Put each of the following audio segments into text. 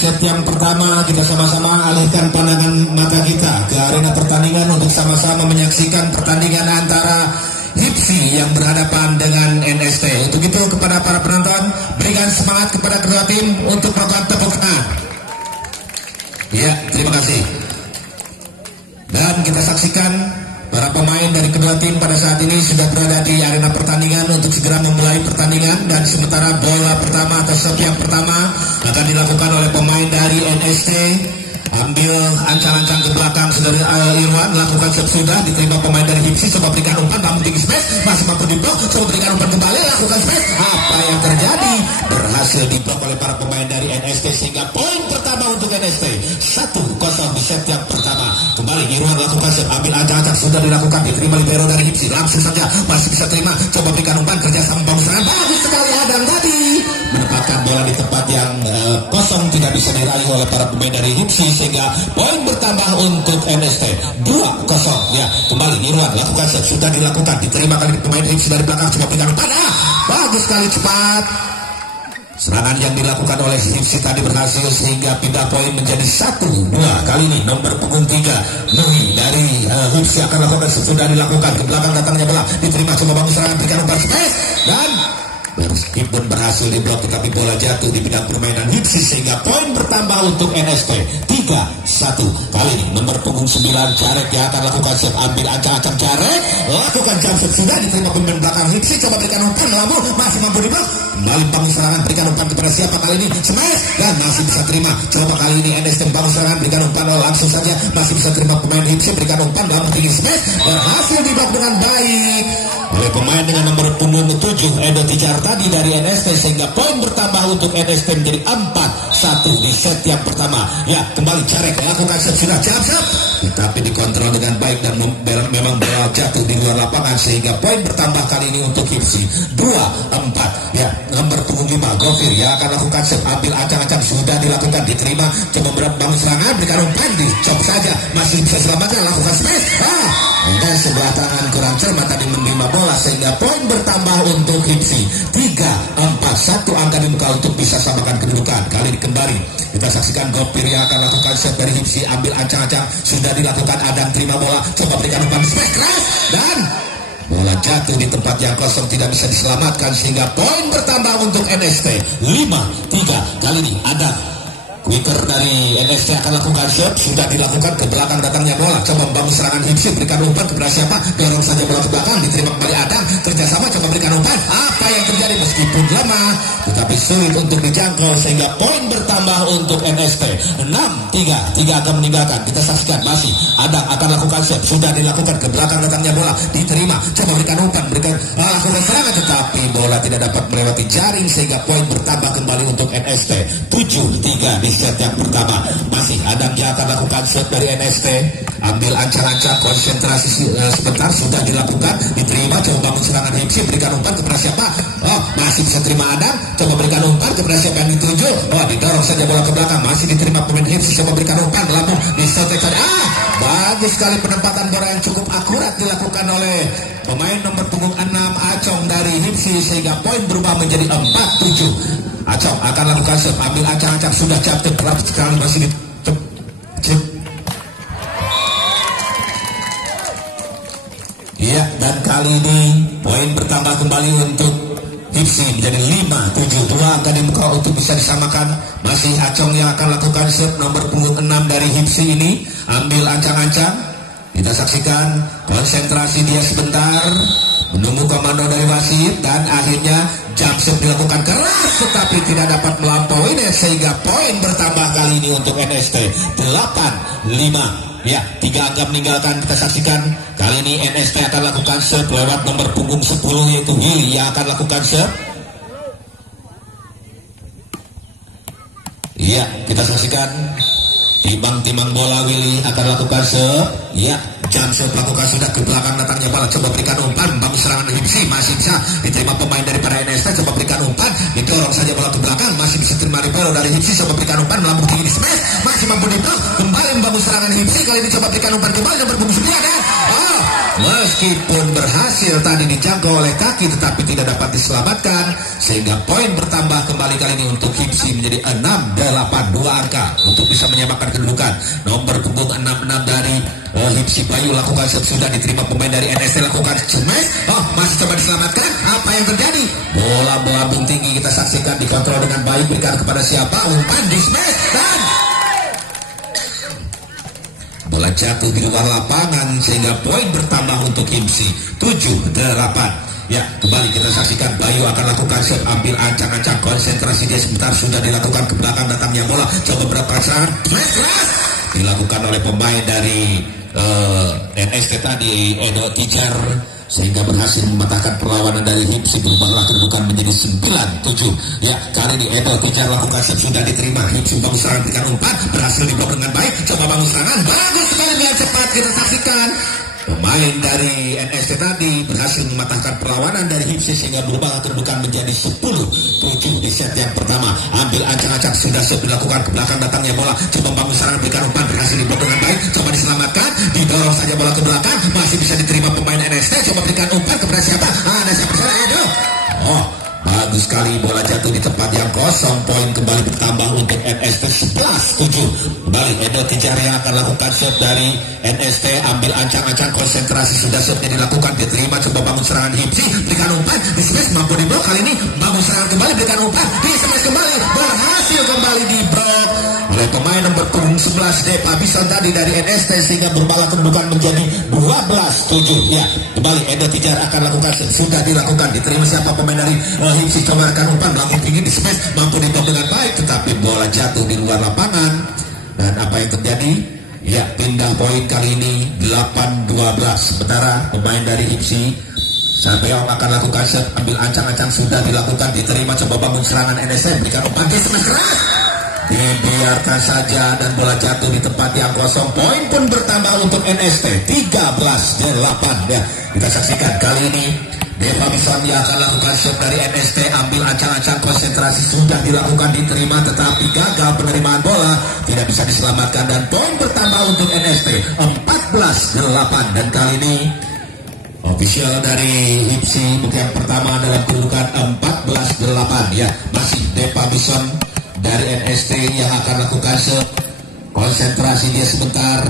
set yang pertama, kita sama-sama alihkan pandangan mata kita ke arena pertandingan untuk sama-sama menyaksikan pertandingan antara HIPSI yang berhadapan dengan NST. Untuk itu kepada para penonton, berikan semangat kepada kedua tim untuk melakukan tepuk tangan. Ya, terima kasih. Dan kita saksikan para pemain dari kedua tim pada saat ini sudah berada di arena pertandingan untuk segera memulai pertandingan. Dan sementara bola pertama atau set yang pertama akan dilakukan oleh pemain dari NST. Ambil ancang-ancang ke belakang saudara Irwan, lakukan set sudah, diterima pemain dari HIPSI, coba berikan umpan, namun tinggi space, masih mampu diblok, coba berikan umpan kembali, lakukan space. Apa yang terjadi? Berhasil diblok oleh para pemain dari NST sehingga poin pertama untuk NST 1-0 di set yang pertama. Kembali Irwan lakukan set, ambil ancang-ancang sudah dilakukan, diterima libero dari HIPSI, langsung saja masih bisa terima, coba berikan umpan, kerjasama bangun serangan, bagus sekali Adam tadi menempatkan bola di tempat yang kosong, tidak bisa diraih oleh para pemain dari HIPSI sehingga poin bertambah untuk NST 2-0. Ya, kembali Irwan lakukan set, sudah dilakukan, diterima kali pemain HIPSI dari belakang, coba berikan umpan, bagus sekali cepat. Serangan yang dilakukan oleh HIPSI tadi berhasil sehingga pindah poin menjadi 1-2. Kali ini nomor punggung 3 Nui dari HIPSI akan lakukan set, sudah dilakukan, ke belakang datangnya bola, diterima, coba bangun serangan, berikan umpan space, dan meskipun berhasil diblok tetapi bola jatuh di bidang permainan HIPSI sehingga poin bertambah untuk NST 3-1. Kali ini nomor punggung 9 Jarek yang akan lakukan set, ambil ancang-ancang Jarek, lakukan jump set, sudah diterima pemain belakang HIPSI, coba berikan umpan, namun masih mampu diblok, kembali bangun serangan, berikan umpan kepada siapa kali ini? Smash, dan masih bisa terima, coba kali ini NST bangun serangan, berikan umpan, langsung saja masih bisa terima pemain HIPSI, berikan umpan, namun tinggi smash, berhasil diblok dengan baik oleh pemain dengan nomor punggung 7 Edo Tijar tadi dari NST sehingga poin bertambah untuk NST menjadi 4-1 di set yang pertama. Ya, kembali Jarek lakukan set, sudah jump set, tetapi dikontrol dengan baik dan memang bola jatuh di luar lapangan sehingga poin bertambah kali ini untuk HIPSI 2-4. Ya, nomor punggung 5 Gofir yang akan lakukan set, ambil ancang-ancang, sudah dilakukan, diterima, coba bangun serangan, berikan umpan, dicop saja, masih bisa selamatkan, lakukan space. Dan sebelah tangan kurang cermat tadi menerima bola sehingga poin bertambah untuk HIPSI 3-4. 1 angka di muka untuk bisa samakan kedudukan. Kali ini kembali kita saksikan Gofir yang akan lakukan set dari HIPSI, ambil ancang-ancang, sudah dilakukan, Adam terima bola, coba berikan umpan space keras, dan bola jatuh di tempat yang kosong, tidak bisa diselamatkan sehingga poin bertambah untuk NST 5-3. Kali ini Adam Wicker dari NST akan lakukan set, sudah dilakukan, ke belakang datangnya bola, coba membangun serangan HIPSI, berikan umpan kepada siapa? Dorong saja bola ke belakang, diterima kembali Adam, kerjasama, coba berikan umpan. Apa yang terjadi? Meskipun lemah tetapi sulit untuk dijangkau sehingga poin bertambah untuk NST 6-3. 3 akan meninggalkan, kita saksikan masih Adam akan lakukan set, sudah dilakukan, ke belakang datangnya bola, diterima, coba berikan umpan, lakukan serangan tetapi bola tidak dapat melewati jaring sehingga poin bertambah kembali untuk NST 7-3 di set yang pertama. Masih Adam yang akan lakukan set dari NST, ambil ancang-ancang, konsentrasi sebentar, sudah dilakukan, diterima, coba bangun serangan HIPSI, berikan umpan kepada siapa? Masih bisa terima Adam, coba berikan umpan kepada siapa yang dituju? Didorong saja bola ke belakang, masih diterima pemain HIPSI, coba berikan umpan, lalu disotek saja. Bagus sekali penempatan bola yang cukup akurat dilakukan oleh pemain nomor punggung 6 Acong dari HIPSI sehingga poin berubah menjadi 4-7. Acong akan lakukan set, ambil ancang-ancang, sudah jatuh keras sekali, masih iya, dan kali ini poin bertambah kembali untuk HIPSI menjadi 5-7. 2 angka di muka untuk bisa disamakan. Masih Acong yang akan lakukan set, nomor punggung 6 dari HIPSI ini ambil ancang-ancang, kita saksikan, konsentrasi dia sebentar, menunggu komando dari wasit, dan akhirnya jump set dilakukan keras tetapi tidak dapat melampaui sehingga poin bertambah kali ini untuk NST 8-5. Ya, 3 angka meninggalkan, kita saksikan kali ini NST akan lakukan set lewat nomor punggung 10 yaitu Willy yang akan lakukan set. Iya, kita saksikan timbang-timbang bola, Willy akan lakukan set. Iya, jump set lakukan, sudah ke belakang datangnya bola, coba berikan umpan, bangun serangan HIPSI, masih bisa diterima pemain daripada NST, coba berikan umpan, didorong saja bola ke belakang, masih bisa terima ribero dari HIPSI, coba berikan umpan, melambung tinggi di smash, masih mampu diblok, kembali membangun serangan HIPSI, kali ini coba berikan umpan kembali nomor punggung 9 dan Meskipun berhasil tadi dijangkau oleh kaki tetapi tidak dapat diselamatkan, sehingga poin bertambah kembali kali ini untuk Hipsi menjadi 6-8, 2 angka untuk bisa menyamakan kedudukan. Nomor punggung 66 dari Hipsi Bayu lakukan sudah diterima pemain dari NST, lakukan smash. Masih coba diselamatkan. Apa yang terjadi? Bola melambung tinggi, kita saksikan dikontrol dengan baik, berikan kepada siapa? Umpan di smash dan bola jatuh di luar lapangan sehingga poin bertambah untuk Hipsi 7-8. Ya, kembali kita saksikan Bayu akan lakukan shot, ambil ancang-ancang, konsentrasi dia sebentar, sudah dilakukan ke belakang, datangnya bola, coba berapa serangan, dilakukan oleh pemain dari NST tadi, Edo Tijar, sehingga berhasil mematahkan perlawanan dari Hipsi, berubahlah kedudukan menjadi 9-7. Ya, kali ini Edo Tijar lakukan shot, sudah diterima. Hipsi bangun serangan, berikan umpan, berhasil diblok dengan baik, coba bangun serangan, bagus sekali dengan cepat, kita saksikan pemain dari NST tadi berhasil mematahkan perlawanan dari Hipsi sehingga berubah kedudukan menjadi 10-7 di set yang pertama. Ambil ancang-ancang, sudah dilakukan ke belakang, datangnya bola, coba bangun serangan, berikan umpan, berhasil diblok dengan baik, coba diselamatkan, didorong saja bola ke belakang, masih bisa diterima pemain NST, coba berikan umpan kepada siapa? Ada siapa sana? Edo. Bagus sekali, bola jatuh di tempat yang kosong, poin kembali bertambah untuk NST 11-7. Kembali Edo Tijar yang akan lakukan shot dari NST, ambil ancang-ancang, konsentrasi, sudah shotnya dilakukan, diterima, coba bangun serangan Hipsi, berikan umpan, di smash, mampu diblok, kali ini bangun serangan kembali, berikan umpan, di smash kembali, berhasil kembali diblok oleh pemain nomor punggung 11 Depa Bison tadi dari NST sehingga berubah kedudukan menjadi 12-7. Ya, kembali Edo Tijar akan lakukan, sudah dilakukan, diterima siapa pemain dari Hipsi, coba rekan umpan, belakang tinggi di smash, mampu diblok dengan baik tetapi bola jatuh di luar lapangan. Dan apa yang terjadi? Ya, pindah poin kali ini 8-12. Sementara pemain dari Hipsi Sampeong akan lakukan shot, ambil ancang-ancang, sudah dilakukan, diterima, coba bangun serangan NST, berikan umpan di smash keras, dibiarkan saja dan bola jatuh di tempat yang kosong. Poin pun bertambah untuk NST 13-8. Ya, kita saksikan kali ini Depa Bison yang akan lakukan shot dari NST, ambil ancang-ancang, konsentrasi, sudah dilakukan, diterima tetapi gagal penerimaan bola, tidak bisa diselamatkan dan poin bertambah untuk NST 14-8. Dan kali ini official dari Hipsi untuk yang pertama dalam kedudukan 14-8. Ya, masih Depa Bison dari NST yang akan lakukan shot, konsentrasi dia sebentar,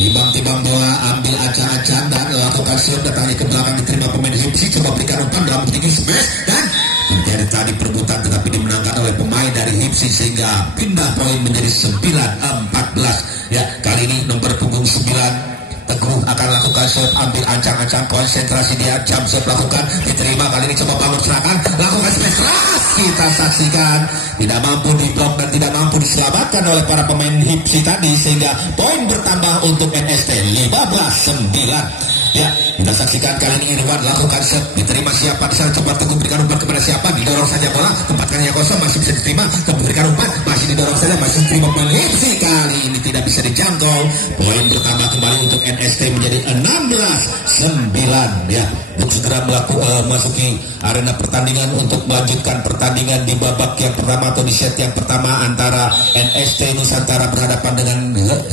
timbang-timbang bola, ambil ancang-ancang dan lakukan shot, datangnya ke belakang, diterima pemain Hipsi, coba berikan umpan dalam tinggi smash dan terjadi tadi perebutan tetapi dimenangkan oleh pemain dari Hipsi sehingga pindah poin menjadi 9-14. Ya, kali ini nomor punggung 9 Teguh akan lakukan shot, ambil ancang-ancang, konsentrasi dia, jump shot lakukan, diterima, kali ini coba bangun serangan, lakukan smash keras, kita saksikan tidak mampu diblok dan tidak mampu diselamatkan oleh para pemain Hipsi tadi sehingga poin bertambah untuk NST 15-9. Ya, kita saksikan kali ini Irwan lakukan shot, diterima siapa di sana, coba Teguh berikan umpan kepada siapa, didorong saja bola, tempatkan yang kosong, masih bisa diterima, berikan umpan, masih didorong saja, masih diterima pemain Hipsi, kali ini tidak bisa dijangkau, poin bertambah kembali untuk NST menjadi 16-9. Ya, untuk segera masuki arena pertandingan untuk melanjutkan pertandingan di babak yang pertama atau di set yang pertama antara NST Nusantara berhadapan dengan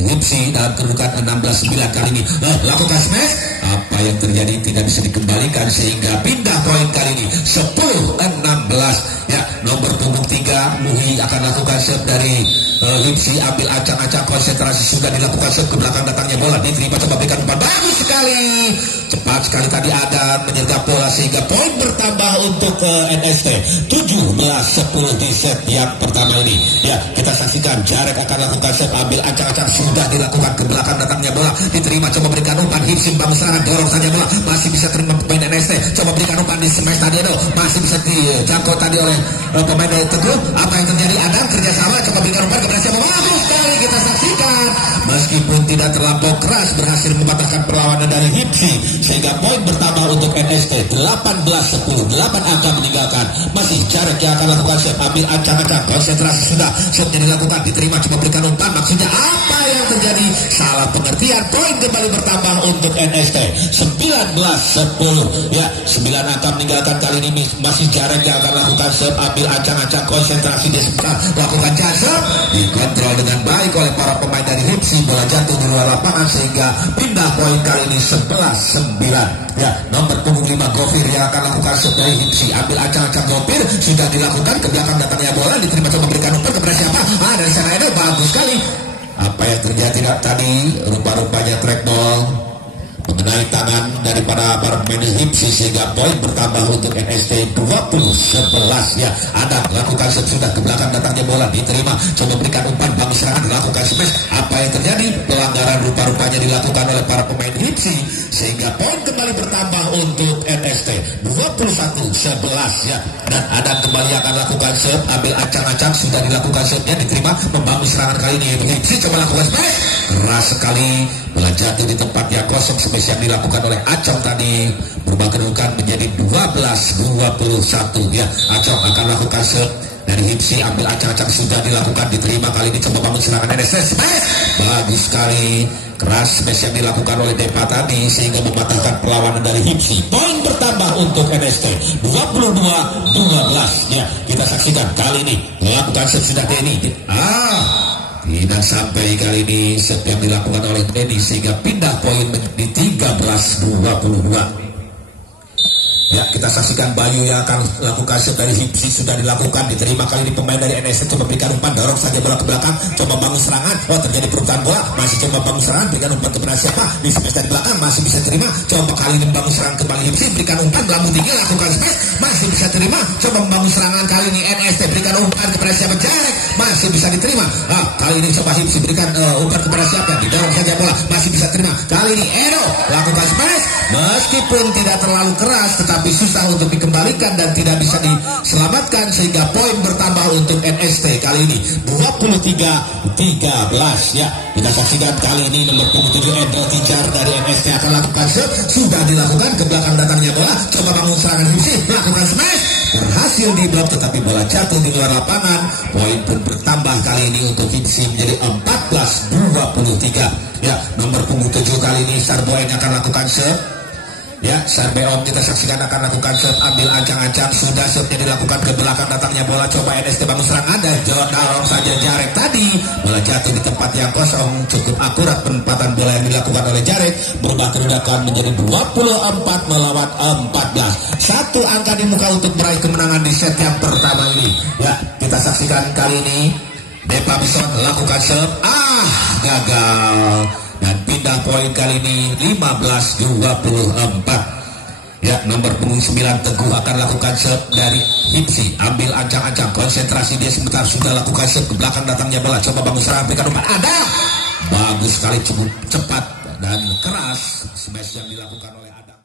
Hipsi dalam kedudukan 16-9. Kali ini lakukan smash, apa yang terjadi tidak bisa dikembalikan sehingga pindah poin kali ini 10-16. Ya, nomor punggung 3 Muhi akan lakukan shot dari Hipsi, ambil ancang-ancang, konsentrasi, sudah dilakukan shot, ke belakang datangnya bola, diterima, coba berikan umpan, bagus sekali, cepat sekali tadi ada menyergap bola sehingga poin bertambah untuk NST 17-10 di set yang pertama ini. Ya, kita saksikan Jarek akan lakukan shot, ambil ancang-ancang, sudah dilakukan, ke belakang datangnya bola, diterima, coba berikan umpan, Hipsi bangun serangan, dorong saja bola, masih bisa terima pemain NST, coba berikan umpan di smash tadi, masih bisa dijangkau tadi oleh pemain dari Teguh. Apa yang terjadi? Ada kerjasama, coba berikan umpan kepada siapa? Bagus sekali, kita saksikan meskipun tidak terlampau keras berhasil mematahkan perlawanan dari Hipsi sehingga poin bertambah untuk NST 18-10, 8 angka meninggalkan. Masih Jarek yang akan lakukan shot, ambil ancang-ancang, konsentrasi, sudah shotnya dilakukan, diterima, coba berikan umpan, maksudnya apa yang terjadi? Salah pengertian, poin kembali bertambah untuk NST 19-10. Ya, 9 angka meninggalkan. Kali ini masih Jarek yang akan lakukan shot, ambil ancang-ancang, konsentrasi dia sebentar, lakukan jump, dikontrol dengan baik oleh para pemain dari Hipsi, bola jatuh di luar lapangan sehingga pindah poin poin kali ini 11-9. Ya, nomor punggung 5 Gofir yang akan lakukan serve dari Hipsi. Ambil ancang-ancang Gofir, sudah dilakukan ke belakang datangnya bola, diterima coba berikan umpan kepada siapa? Dari sana itu bagus sekali. Apa yang terjadi tadi? Rupa-rupanya trackball mengenai tangan daripada para pemain Hipsi sehingga poin bertambah untuk NST 20-11. Ya, ada lakukan sudah ke belakang datangnya bola, diterima coba berikan umpan, bagus serangan, dilakukan smash. Apa yang terjadi? Pelanggaran rupa-rupanya dilakukan oleh para pemain Hipsi sehingga poin kembali bertambah untuk NST 21-11. Ya, dan Adam kembali akan lakukan serve, ambil acang-acang, sudah dilakukan serve-nya, diterima, membangun serangan kali ini Hipsi coba lakukan smash, keras sekali, bola jatuh di tempat yang kosong. Yang dilakukan oleh Acong tadi berubah kedudukan menjadi 12-21. Ya, Acong akan lakukan serve dari Hipsi, ambil acang-acang, sudah dilakukan, diterima, kali ini coba bangun serangan NST. Bagus sekali, keras smash yang dilakukan oleh Depa tadi sehingga mematahkan perlawanan dari Hipsi. Poin bertambah untuk NST 22-12. Ya, kita saksikan kali ini melakukan serve sudah Denny. Tidak sampai kali ini serve yang dilakukan oleh Denny sehingga pindah poin menjadi 13-22. Ya, kita saksikan Bayu yang akan lakukan serve dari Hipsi, sudah dilakukan, diterima kali ini pemain dari NST, coba berikan umpan, dorong saja bola ke belakang, coba bangun serangan, terjadi perubahan bola, masih coba bangun serangan, berikan umpan kepada siapa? Di smash dari belakang, masih bisa terima, coba kali ini bangun serangan kembali Hipsi, berikan umpan, melambung tinggi, lakukan smash, masih bisa terima, coba membangun serangan kali ini NST, berikan umpan kepada siapa? Jarek, masih bisa diterima. Kali ini coba Hipsi berikan umpan kepada siapa? Didorong saja bola, masih bisa terima. Kali ini Edo lakukan smash, meskipun tidak terlalu keras, tapi susah untuk dikembalikan dan tidak bisa diselamatkan sehingga poin bertambah untuk NST kali ini 23-13. Ya, kita saksikan kali ini nomor punggung 7 Endro Tijar dari NST akan lakukan serve, sudah dilakukan, ke belakang datangnya bola, coba bangun serangan Hipsi, lakukan smash, berhasil di blok tetapi bola jatuh di luar lapangan. Poin pun bertambah kali ini untuk Hipsi menjadi 14-23. Ya, nomor punggung 7 kali ini Sarboen akan lakukan serve. Ya, Sarbeom kita saksikan akan lakukan serve, ambil ancang-ancang, sudah serve-nya dilakukan, ke belakang datangnya bola, coba NST bangun serangan, ada dorong saja Jarek tadi, bola jatuh di tempat yang kosong, cukup akurat penempatan bola yang dilakukan oleh Jarek, berubah kedudukan menjadi 24 melawan 14. Satu angka di muka untuk meraih kemenangan di set yang pertama ini. Ya, kita saksikan kali ini Depa Bison lakukan serve, gagal. Dan pindah poin kali ini 15-24. Ya, nomor punggung 9 Teguh akan lakukan serve dari Hipsi, ambil ancang-ancang, konsentrasi dia sebentar, sudah lakukan serve, ke belakang datangnya bola, coba bangun serangan, berikan umpan, ada, bagus sekali, cukup cepat dan keras smash yang dilakukan oleh Adam.